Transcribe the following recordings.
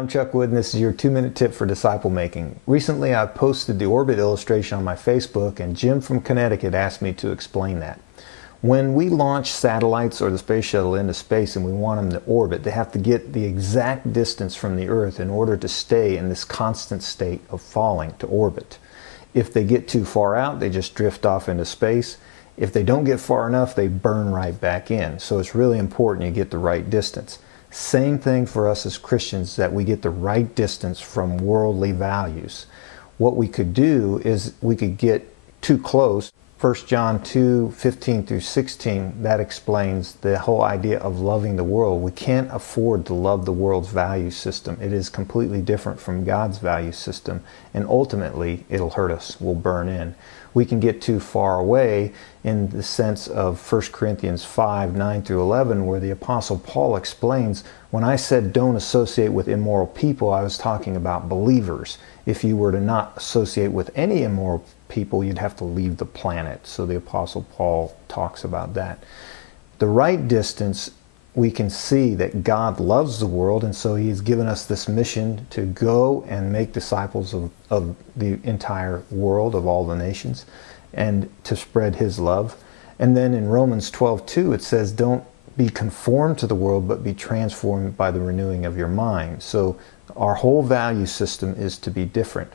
I'm Chuck Wood, and this is your 2-minute tip for disciple making. Recently, I posted the orbit illustration on my Facebook, and Jim from Connecticut asked me to explain that. When we launch satellites or the space shuttle into space and we want them to orbit, they have to get the exact distance from the Earth in order to stay in this constant state of falling to orbit. If they get too far out, they just drift off into space. If they don't get far enough, they burn right back in. So it's really important you get the right distance. Same thing for us as Christians, that we get the right distance from worldly values. What we could do is we could get too close. 1 John 2:15 through 16, that explains the whole idea of loving the world. We can't afford to love the world's value system. It is completely different from God's value system, and ultimately it'll hurt us. We'll burn in. We can get too far away in the sense of 1 Corinthians 5:9 through 11, where the Apostle Paul explains, when I said don't associate with immoral people, I was talking about believers. If you were to not associate with any immoral people, you'd have to leave the planet. So the Apostle Paul talks about that. The right distance, we can see that God loves the world, and so He's given us this mission to go and make disciples of the entire world, of all the nations, and to spread His love. And then in Romans 12:2, it says, don't be conformed to the world, but be transformed by the renewing of your mind. So our whole value system is to be different.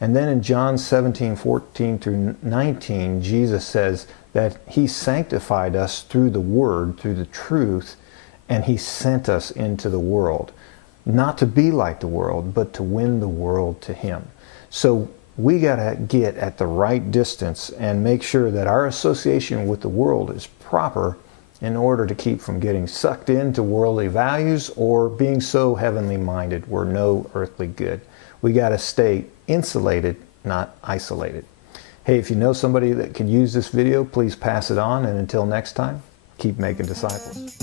And then in John 17:14 through 19, Jesus says that He sanctified us through the Word, through the truth, and He sent us into the world. Not to be like the world, but to win the world to Him. So we got to get at the right distance and make sure that our association with the world is proper in order to keep from getting sucked into worldly values or being so heavenly minded we're no earthly good. We got to stay insulated, not isolated. Hey, if you know somebody that could use this video, please pass it on. And until next time, keep making disciples.